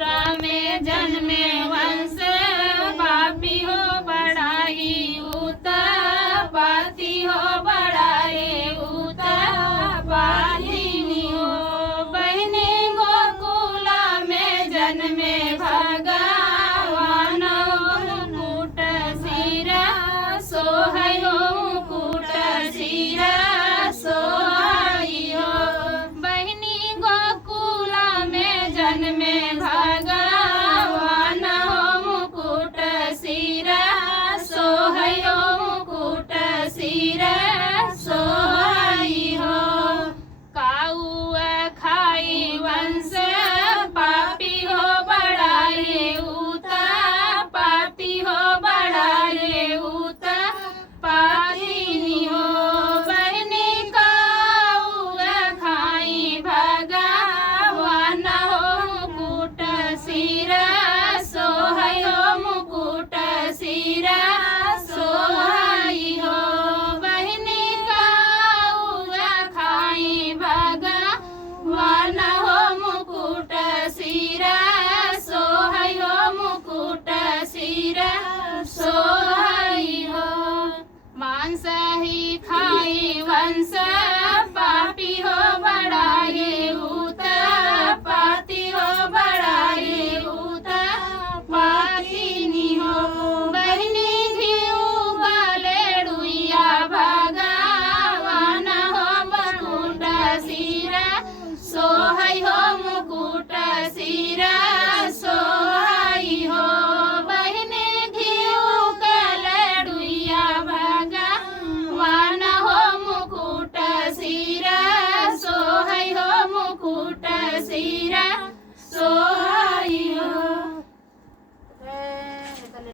मथुरा में जन्मे वंश पापी हो बड़ाई उत्पाती हो बड़ाई उत्पातिनी हो बहनी गोकुला में जन्मे भगवान मुकुट सिरा सोहै हो मुकुट सिरा सोहै हो बहनी गोकुला में जन्मे भगवान हो मुकुट सिरा सोहै हो मुकुट सिरा सोहै हो काउआ खाई वंश पापी हो बड़ाई पापी हो बड़ाई पापिनी हो बहनी काउआ खाई भगवान हो मुकुट सिरा सोहै हो मुकुट सिरा सोहै हो बहनी काउआ खाई भगवान हो मुकुट सिरा सोहै हो मुकुट सिरा सोहै हो मांस ही खाई वंश पापी हो बड़ाई उत्पाती हो बड़ाई उत्पातिनी हो बहनी घिउ गलेड़ुइया भगवान हो मुकुट सिरा सोहै हो